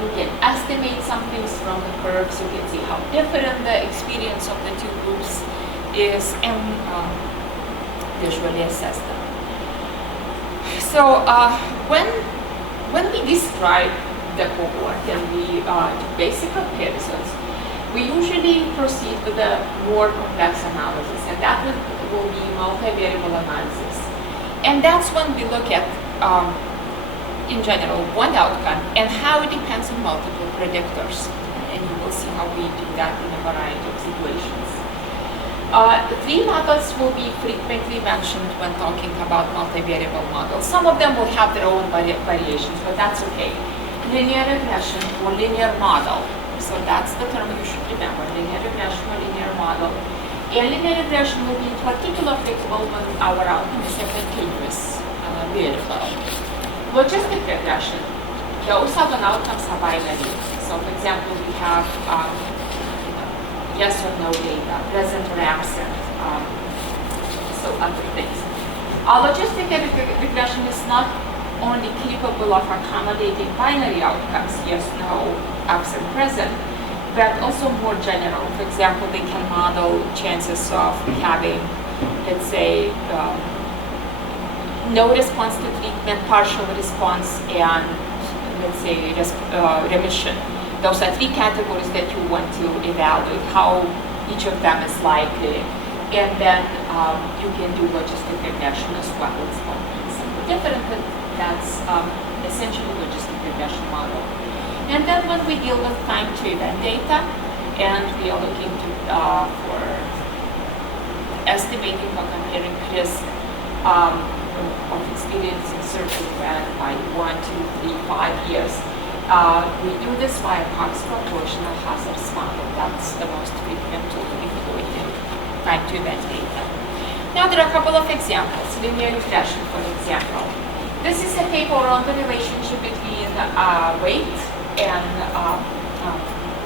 you can estimate some things from the curves. You can see how different the experience of the two groups is, and visually assess them. So when we describe the cohort and we do basic comparisons, we usually proceed with a more complex analysis, and that will be multivariable analysis. And that's when we look at, in general, one outcome and how it depends on multiple predictors. And you will see how we do that in a variety of situations. Three models will be frequently mentioned when talking about multivariable models. Some of them will have their own variations, but that's okay. Linear regression or linear model. So that's the term you should remember, linear regression or linear model. And linear regression will be particularly applicable when our outcome is a continuous variable. Logistic regression, those are when outcomes are binary. So for example, we have yes or no data, present or absent, so other things. Logistic regression is not only capable of accommodating binary outcomes, yes, no, absent, present, but also more general. For example, they can model chances of having, let's say, no response to treatment, partial response, and let's say remission. Those are three categories that you want to evaluate, how each of them is likely. And then you can do logistic regression as well. It's something different, but that's essentially logistic regression model. And then when we deal with time to event data, and we are looking to, for estimating or comparing risk of experiencing certain event by 1, 2, 3, 5 years, we do this via Cox proportional hazards model. That's the most frequent tool employed in time to event data. Now there are a couple of examples. Linear regression, for example. This is a paper on the relationship between weight and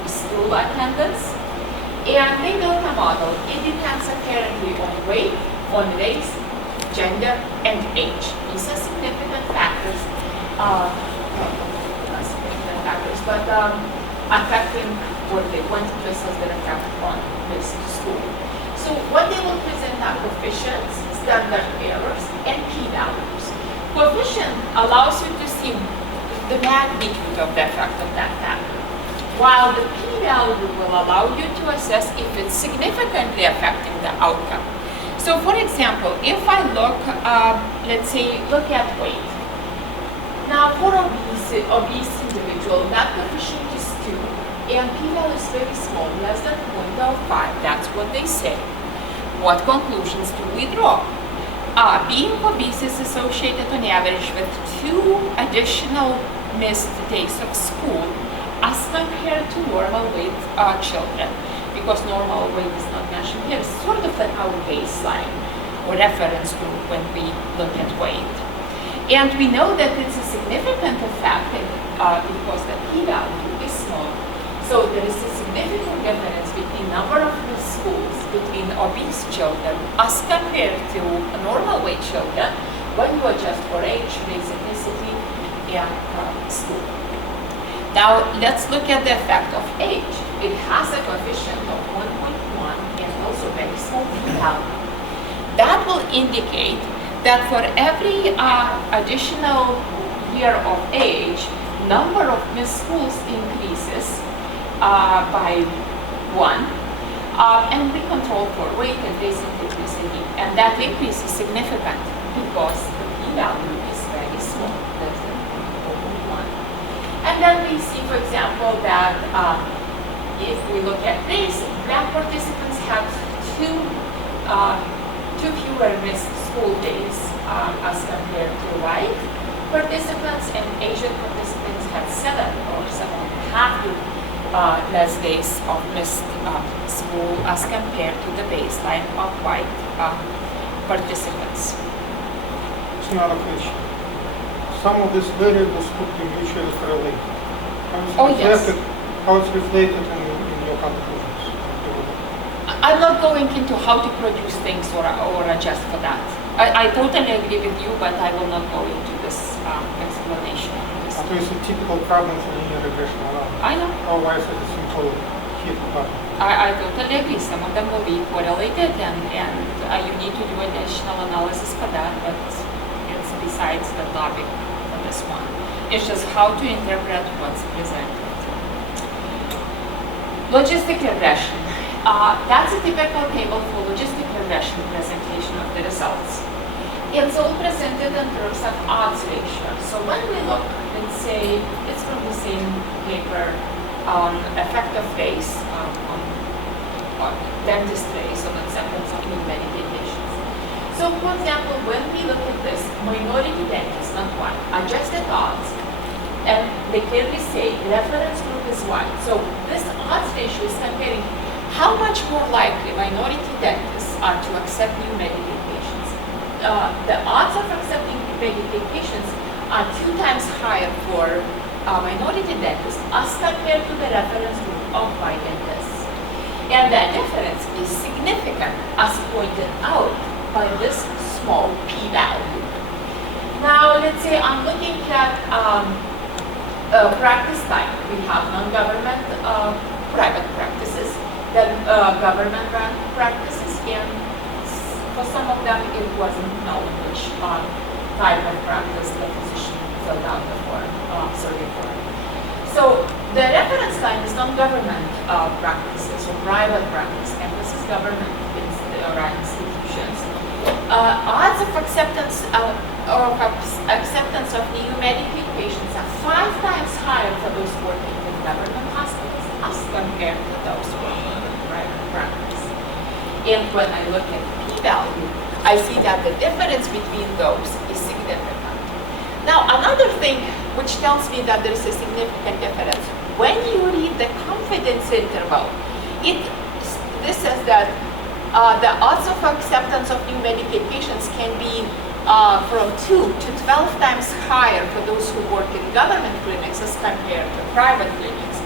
school attendance. And they built a model. It depends apparently on weight, on race, gender, and age. These are significant factors, but affecting what they want to place as their effect on this school. So what they will present are coefficients, standard errors, and p-values. Coefficient allows you to see the magnitude of the effect of that factor, while the p-value will allow you to assess if it's significantly affecting the outcome. So for example, if I look, let's say, look at weight. Now for obese individual, that coefficient is 2, and p-value is very small, less than 0.05, that's what they say. What conclusions do we draw? Being obese is associated on average with 2 additional missed days of school as compared to normal weight children, because normal weight is not mentioned here. It's sort of like our baseline or reference group when we look at weight. And we know that it's a significant effect because the p-value is small. So there is a significant difference between number of missed schools between obese children as compared to normal weight children when you adjust for age, race, ethnicity, and school. Now let's look at the effect of age. It has a coefficient of 1.1 and also very small p-value. That will indicate that for every additional year of age, number of missed schools increases by 1, and we control for weight and race and ethnicity, and that increase is significant because the p-value is very small, less than 0.1. And then we see, for example, that if we look at race, black participants have two fewer missed school days as compared to white participants, and Asian participants have 7 or 7.5 less days of missed school as compared to the baseline of white participants. It's not a question. Some of these variables could be mutually correlated. Oh, yes. How it's reflected in your conclusions? I'm not going into how to produce things or adjust for that. I totally agree with you, but I will not go into this explanation. So it's a typical problem for linear regression analysis. I know. Otherwise, it's a simple hit button. I totally agree. Some of them will be correlated, and you need to do additional analysis for that, but it's besides the topic for this one. It's just how to interpret what's presented. Logistic regression. That's a typical table for logistic regression presentation of the results. It's all presented in terms of odds ratio. So when we look and say, it's from the same paper, effective race on dentist race on acceptance of new medications. So for example, when we look at this, minority dentists, not one, adjusted odds, and they clearly say reference group is 1. So this odds ratio is comparing how much more likely minority dentists are to accept new Medicaid patients. The odds of accepting Medicaid patients are 2 times higher for minority dentists as compared to the reference group of white dentists. And that difference is significant, as pointed out by this small p-value. Now, let's say I'm looking at practice type. We have non-government private practices, then government-run practices, and for some of them it wasn't known which type of practice the physician filled out the form, survey form. So the reference time is non-government practices or private practice, and this is government institutions. Odds of acceptance of new Medicaid patients are 5 times higher for those working in government hospitals as compared to those working in private practice. And when I look at p-value, I see that the difference between those is significant. Now, another thing which tells me that there is a significant difference, when you read the confidence interval, this says that the odds of acceptance of new Medicaid patients can be from 2 to 12 times higher for those who work in government clinics as compared to private clinics.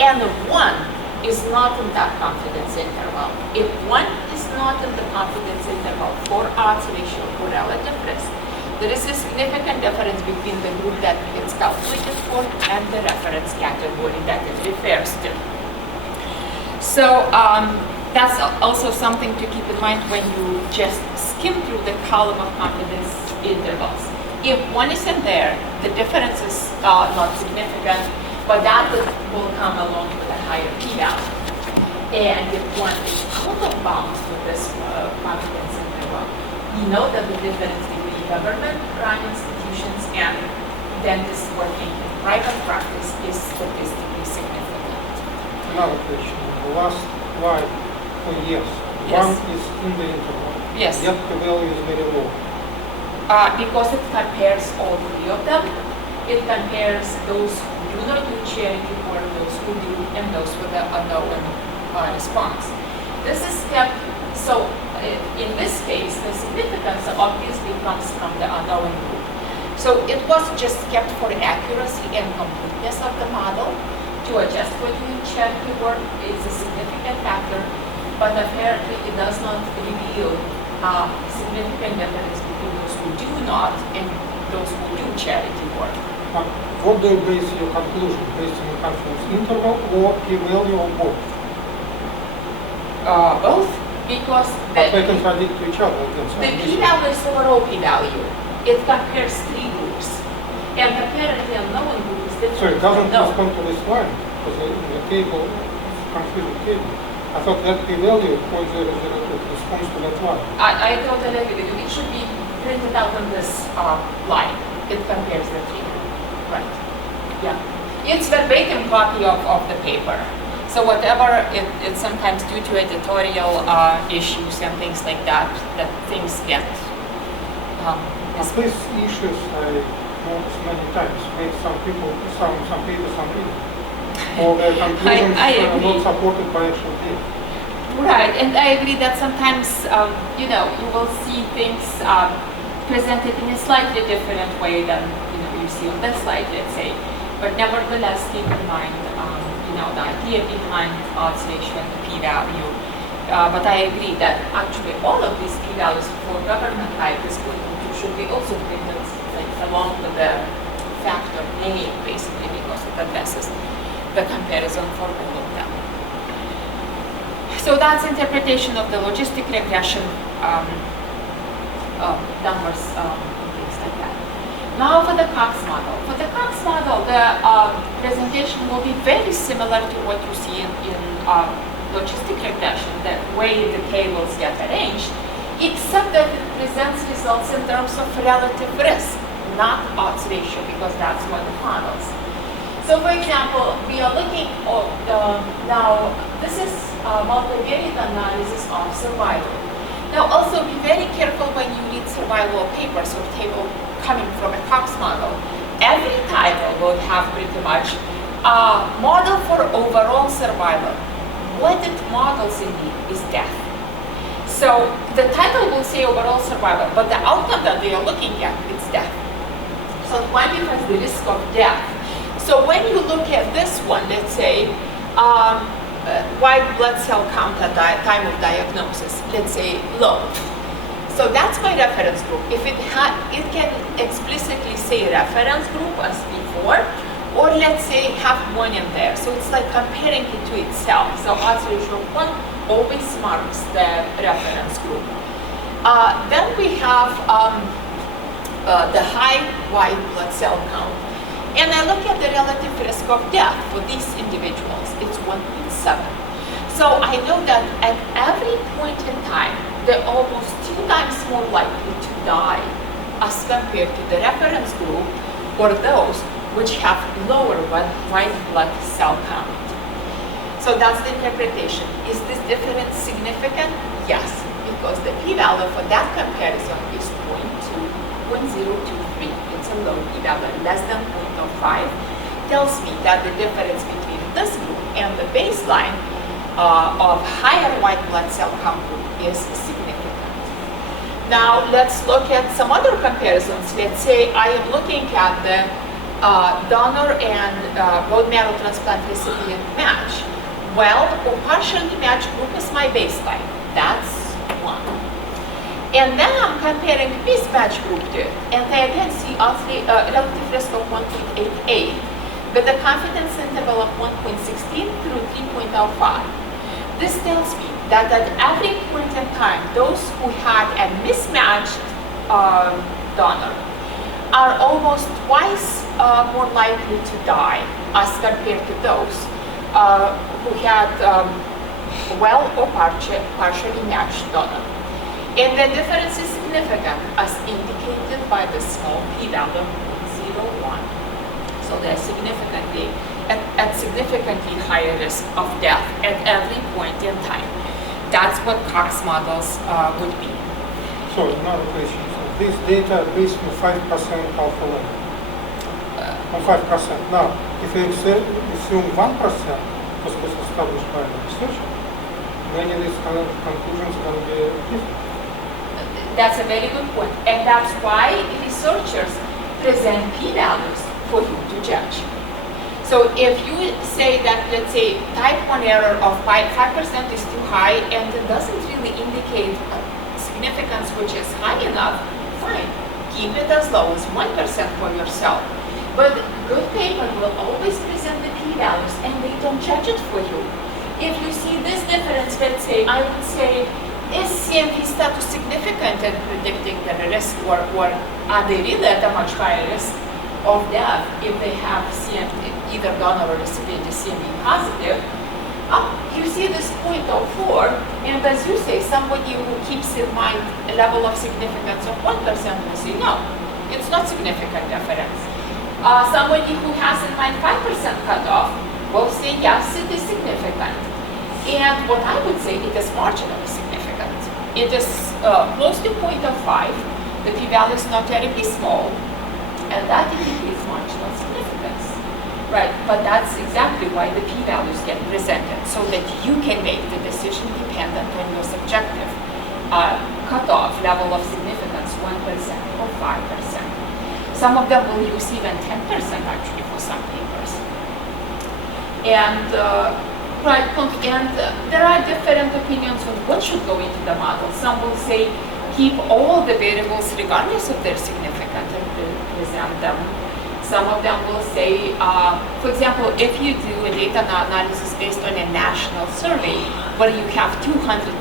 And 1 is not in that confidence interval. If 1 is not in the confidence interval for odds ratio or relative risk, there is a significant difference between the group that it's calculated for and the reference category that it refers to. So that's also something to keep in mind when you just skim through the column of confidence intervals. If 1 is in there, the difference is not significant, but that will come along with a higher p-value. And if 1 is out of bounds with this confidence interval, you know that the difference between government-run institutions and dentists working in private practice is statistically significant. Another question. The last slide for yes. Yes. 1 is in the interval. Yes. Yet the value is very low. Because it compares all 3 of them. It compares those who do not do charity work, those who do, and those with the unknown response. This is kept, so in this case, the significance obviously comes from the unknown group. So it was just kept for accuracy and completeness of the model. To adjust for doing charity work is a significant factor, but apparently it does not reveal significant difference between those who do not and those who do charity work. What do you base your conclusion? Based on the confidence interval or p-value or both? Both, because But they contradict to each other. the p-value is overall p-value. It compares 3 groups, and apparently unknown group is different. So it doesn't from correspond to this line, because in the table, it's a confusing table. I thought that p-value, 0.002, corresponds to that line. I totally agree with you. It should be printed out on this line. It compares the 3. Right. Yeah. It's verbatim copy of the paper. So whatever, it's sometimes due to editorial issues and things like that, that things get These issues I noticed many times make some people, some papers unreadable. Or their conclusions are not supported by actual data. Right, and I agree that sometimes, you will see things presented in a slightly different way than, you see on this slide, let's say. But nevertheless, keep in mind, the idea behind odds ratio and the p-value. But I agree that actually all of these p-values for government type is going to should be also written like, along with the factor name, basically, because it addresses the comparison for all of them. So that's interpretation of the logistic regression numbers, things like that. Now for the Cox model. For the Cox model, the presentation will be very similar to what you see in logistic regression, the way the tables get arranged, except that it presents results in terms of relative risk, not odds ratio, because that's what it models. So for example, we are looking at, now this is multivariate analysis of survival. Now also be very careful when you read survival papers or table coming from a Cox model. Every title will have pretty much a model for overall survival. What it models indeed is death. So the title will say overall survival, but the outcome that they are looking at is death. So it quantifies the risk of death. So when you look at this one, let's say, white blood cell count at time of diagnosis, let's say low. So that's my reference group. If it can explicitly say reference group as before, or let's say have one in there. So it's like comparing it to itself. So odds ratio of 1 always marks the reference group. Then we have the high white blood cell count. And I look at the relative risk of death for these individuals. It's 1.7. So I know that at every point in time, they're almost 2 times more likely to die as compared to the reference group or those which have lower white blood cell count. So that's the interpretation. Is this difference significant? Yes, because the p-value for that comparison is 0.023. It's a low p-value, less than 0.05. Tells me that the difference between this group and the baseline of higher white blood cell count group is significant. Now let's look at some other comparisons. Let's say I am looking at the donor and bone marrow transplant recipient match. Well, or partially matched group is my baseline. That's 1. And then I'm comparing mismatch group to it. And I again see relative risk of 1.88, with a confidence interval of 1.16 through 3.05. This tells me that at every point in time, those who had a mismatched donor are almost twice more likely to die as compared to those who had well or partially matched donor. And the difference is significant as indicated by the small p-value of 0.01. So they're significantly at significantly higher risk of death at every point in time. That's what Cox models would be. So another question. So this data are based on 5% alpha level. On 5%. Now, if we assume 1%, because it was established by the researcher, many of these kind of conclusions are going to be different. That's a very good point. And that's why researchers present p-values for you to judge. So if you say that, let's say, type 1 error of 5% is too high and it doesn't really indicate significance which is high enough, fine. Keep it as low as 1% for yourself. But good paper will always present the p-values and they don't judge it for you. If you see this difference, let's say, I would say, is CMV status significant in predicting the risk, or are they really at a much higher risk of death if they have CMV, either donor or recipient is CMV positive? You see this 0.04, and as you say, somebody who keeps in mind a level of significance of 1% will say, no, it's not significant difference. Somebody who has in mind 5% cutoff will say, yes, it is significant. And what I would say, it is marginally significant. It is close to 0.05. The p-value is not terribly small, and that indicates marginal significance. Right, but that's exactly why the p-values get presented, so that you can make the decision dependent on your subjective cutoff level of significance, 1% or 5%. Some of them will use even 10% actually for some papers. And Right, and there are different opinions on what should go into the model. Some will say keep all the variables regardless of their significance and present them. Some of them will say, for example, if you do a data analysis based on a national survey where you have 200,000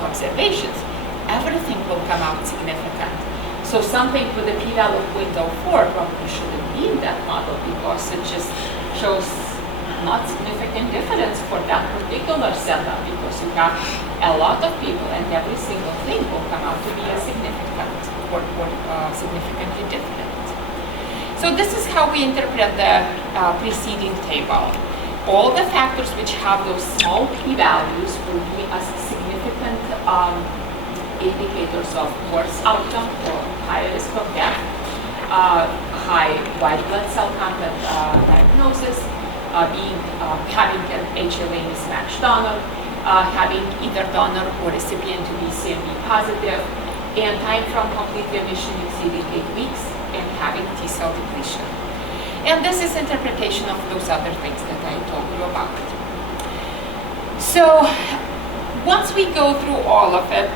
observations, everything will come out significant. So something with a p-value of 0.04 probably shouldn't be in that model because it just shows not significant difference for that particular setup because you have a lot of people and every single thing will come out to be a significant or significantly different. So this is how we interpret the preceding table. All the factors which have those small p-values will be as significant indicators of worse outcome or higher risk of death, high white blood cell count diagnosis, having an HLA mismatch donor, having either donor or recipient to be CMV positive, and time from complete remission exceeding 8 weeks, and having T-cell depletion. And this is interpretation of those other things that I told you about. So once we go through all of it,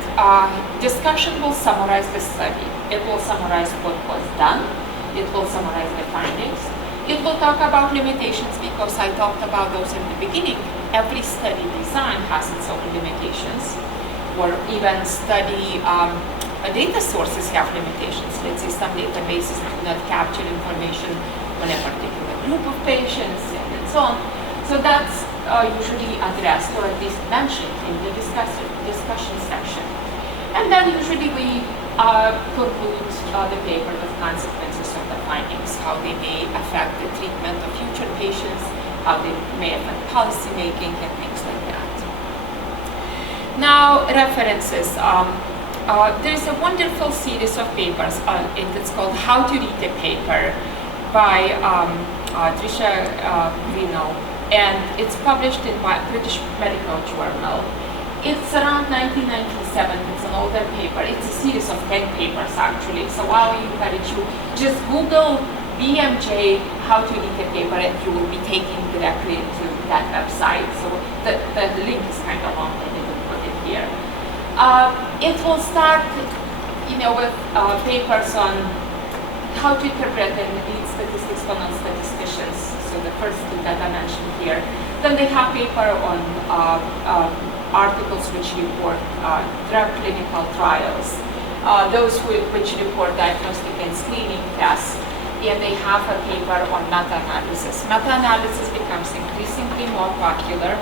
discussion will summarize the study. It will summarize what was done. It will summarize the findings. It will talk about limitations because I talked about those in the beginning. Every study design has its own limitations, or even study data sources have limitations. Let's say some databases do not capture information on a particular group of patients and so on. So that's usually addressed or at least mentioned in the discussion section. And then usually we conclude the paper with consequences of the findings, how they may affect the treatment of future patients, how they may affect policy making and things like that. Now, references. There's a wonderful series of papers, it's called How to Read a Paper by Trisha Greenall, and it's published in British Medical Journal. It's around 1997, it's an older paper. It's a series of 10 papers actually, so I encourage you, just Google BMJ How to Read a Paper and you will be taken directly to that website. So the link is kind of long, I didn't put it here. It will start, with papers on how to interpret and read statistics for non-statisticians. So the first two that I mentioned here. Then they have paper on articles which report drug clinical trials, those which report diagnostic and screening tests, and they have a paper on meta-analysis. Meta-analysis becomes increasingly more popular.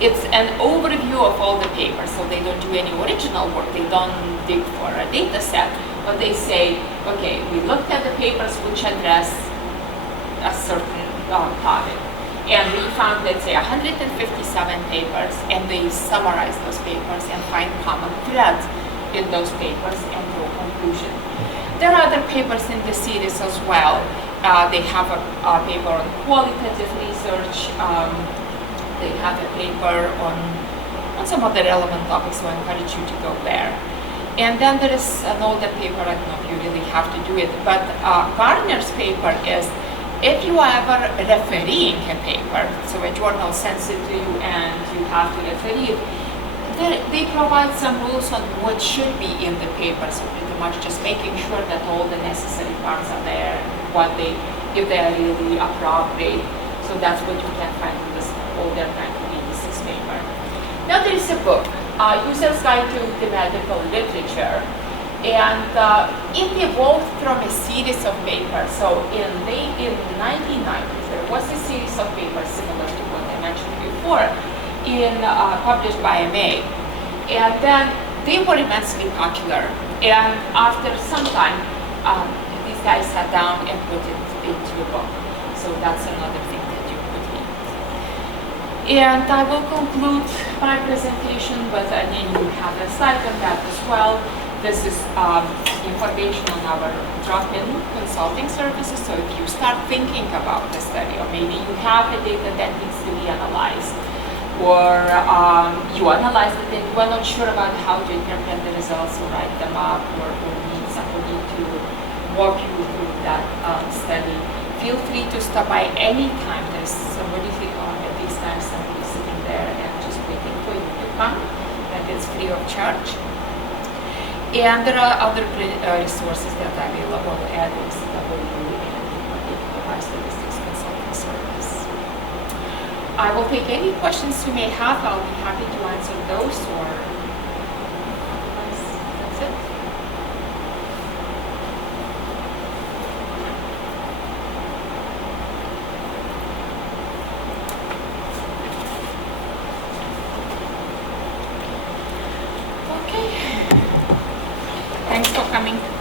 It's an overview of all the papers, so they don't do any original work, they don't dig for a data set, but they say, okay, we looked at the papers which address a certain topic, and we found, let's say, 157 papers, and they summarize those papers and find common threads in those papers and draw a conclusion. There are other papers in the series as well. They have a paper on qualitative research. They have a paper on some other relevant topics, so I encourage you to go there. And then there is an older paper, I don't know if you really have to do it, but Gardner's paper is, if you are ever refereeing a paper, so a journal sends it to you and you have to referee it, they provide some rules on what should be in the paper, so pretty much just making sure that all the necessary parts are there, if they are really appropriate. So that's what you can find in this older 1986 paper. Now there is a book, User's Guide to the Medical Literature, and it evolved from a series of papers. So in the 1990s, there was a series of papers similar to what I mentioned before, published by MA, and then they were immensely popular. And after some time, these guys sat down and put it into a book. So that's another thing that you could read. And I will conclude my presentation, but again, you have a slide on that as well. This is information on our drop-in consulting services. So if you start thinking about the study, or maybe you have the data that needs to be analyzed, or you analyze it and you are not sure about how to interpret the results or write them up, or need somebody to walk you through that study, feel free to stop by any time. There's somebody at these times, somebody sitting there www.biostatistics.com, and it's free of charge. And there are other resources that are available at XW and the Biostatistics Consulting Service. I will take any questions you may have. I'll be happy to answer those, or otherwise, that's it. Okay. Thanks for coming.